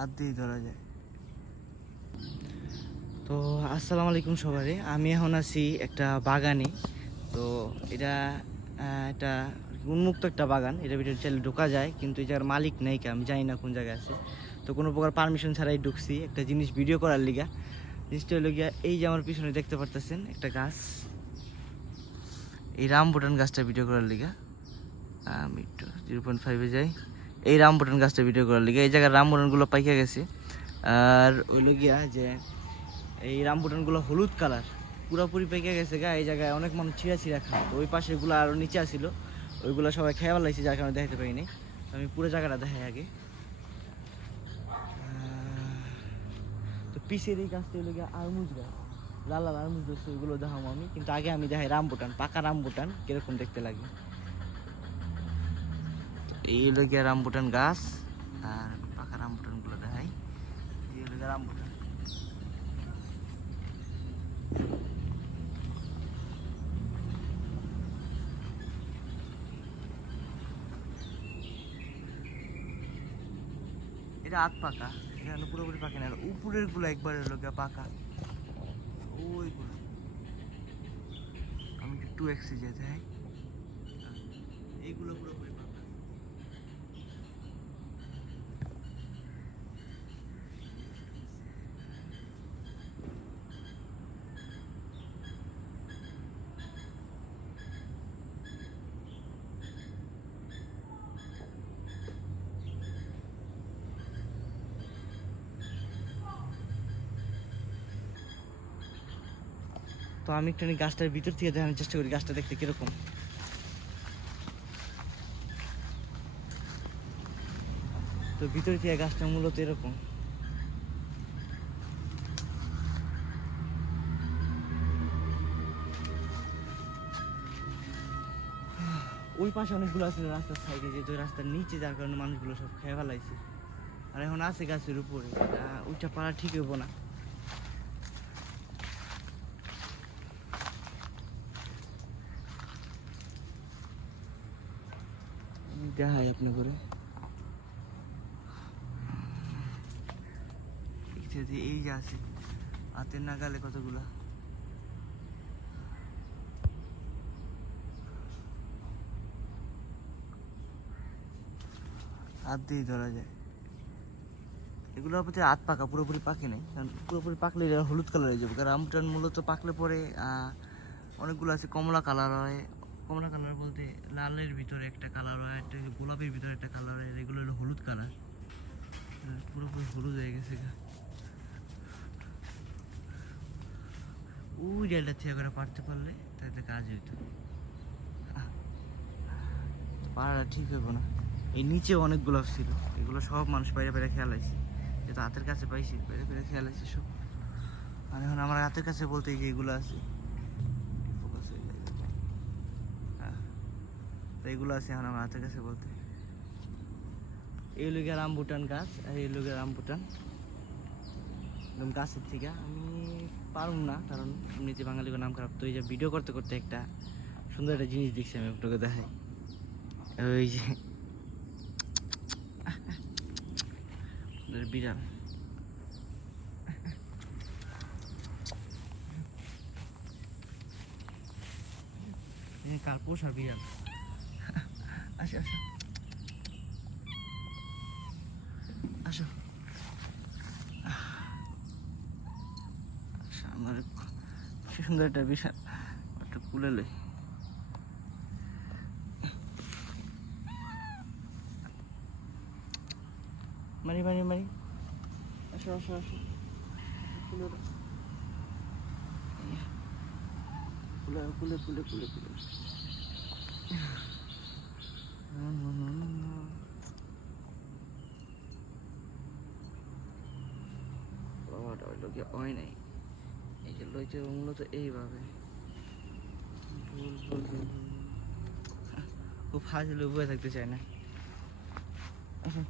হাত দিয়ে ধরা যায়। তো আসসালামু আলাইকুম সবারই আমি এখন আছি একটা বাগানে। তো এটা একটা উন্মুক্ত একটা বাগান এটা ভিতরে চাইলে ঢোকা যায়, কিন্তু জায়গার মালিক নেই আমি জানি না কোন জায়গায় আছে। তো কোনো প্রকার পারমিশন ছাড়াই ঢুকছি, একটা জিনিস ভিডিও করার লিগা। জিনিসটা হলো গিয়া, এই যে আমার পিছনে দেখতে পারতেছেন, একটা গাছ। এই রামবুটান গাছটা ভিডিও করার লিগা। আমি একটু জিরো পয়েন্ট ফাইভে যাই। এই রামবুটান গাছটা ভিডিও করার লিগে। এই জায়গায় রামবুটানগুলো পাইকা গেছে। আর ওইলো গিয়া যে এই রামবুটানগুলো হলুদ কালার, পুরোপুরি পেকে গেছে গা। এই জায়গায় অনেক মানুষ ছিঁড়া ছিঁড়া খায়। তো ওই পাশে এগুলো আরও নিচে আসিল ওইগুলো সবাই খেয়ে লাগছে যার কারণে দেখাতে পারিনি। আমি পুরো জায়গাটা দেখাই আগে। তো পিসের এই গাছটা হলো আরমুজ গাছ। লাল লাল আরমুজ গাছ ওইগুলো দেখাবো আমি। কিন্তু আগে আমি দেখাই রামবুটান পাকা রামবুটান কীরকম দেখতে লাগে। এই হলো গিয়ে রামবুটান গাছ, আর পাকা রামবুটানগুলো দেখাই। হলো গিয়ে রামবুটান এটা আধ পাকা, এখানে পুরোপুরি পাকে না উপরেরগুলো একবার হলো গিয়ে পাকা। ওইগুলো। আমি টু এক্সে যেতে হ্যাঁ এইগুলো পুরোপুরি পাকা তো আমি একটু গাছটার ভিতর থেকে দেখানোর চেষ্টা করি, গাছটা দেখতে কীরকম। তো ভিতর থেকে গাছটা মূলত এরকম। ওই পাশে অনেকগুলো আছে রাস্তার সাইডে যেহেতু রাস্তার নিচে, যার কারণে মানুষগুলো সব খেয়ে ফেলাইছে। আর এখন আছে গাছের উপরে ওইটা পারা ঠিক হব না। দেখাই আপনি করে এই যে আছে হাতের নাগালে কতগুলা হাত দিয়ে ধরা যায় এগুলো প্রতি হাত পাকা, পুরোপুরি পাকে নেই। কারণ পুরোপুরি পাকলে হলুদ কালার হয়ে যাবে। কারণ আমটান মূলত পাকলে পরে অনেকগুলো আছে, কমলা কালার হয় কমলা কালার বলতে লালের ভিতরে একটা কালার হয়, একটা গোলাপের ভিতরে একটা কালার হয় এগুলো হলো হলুদ কালার পুরোপুরি হলুদ হয়ে গেছে। ওই ডালটা থেকে করে পারতে পারলে তাতে কাজ হইতো। পাড়াটা ঠিক হইব না। এই নিচে অনেকগুলো ছিল, এগুলো সব মানুষ বাইরে বাইরে খেয়াল আছে। যেহেতু হাতের কাছে পাইছি, বাইরে বাইরে খেয়াল আছে সব। আর এখন আমার হাতের কাছে বলতে এগুলো আছে ফোকাস হয়ে যায় হ্যাঁ তো এগুলো আছে এখন আমার হাতের কাছে বলতে। এই গিয়ে রামবুটান গাছ, আর এই গিয়ে রামবুটান একদম গাছের থেকে। আমি পারুম না, কারণ এমনিতে বাঙালির নাম খারাপ, তো এই যে ভিডিও করতে করতে একটা সুন্দর একটা জিনিস দেখছি আমি আপনাকে দেখাই। ওই যে বিড়াল। কার পোষা বিড়াল? আসো আসো। আসো। আমার সুন্দর একটা বিশাল একটা কুলে লই মারি মারি মারি। আসো আসো আসো। কুলে কুলে কুলে কুলে কুলে কুলে বাবাটা ওই লোকে হয় নাই এই যে লইছে মূলত এইভাবে ভুল ভুল ভুল ভুল। খুব ফাজলে উভয় থাকতে চায় না আসুন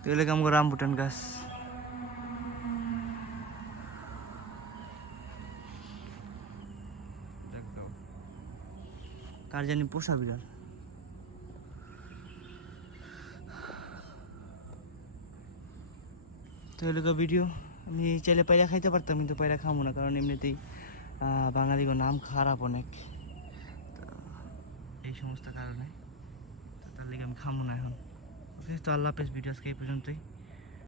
তো এলাকা আমাকে রামবুটান গাছ কার জানি পোষা বিড়াল তো এলো ভিডিও আমি চাইলে পায়রা খাইতে পারতাম, কিন্তু পায়রা খাব না, কারণ এমনিতেই বাঙালি নাম খারাপ অনেক। এই সমস্ত কারণে তার লেগে আমি খামো না এখন। তো আল্লাহ হাফেজ ভিডিও আজকে এই পর্যন্তই।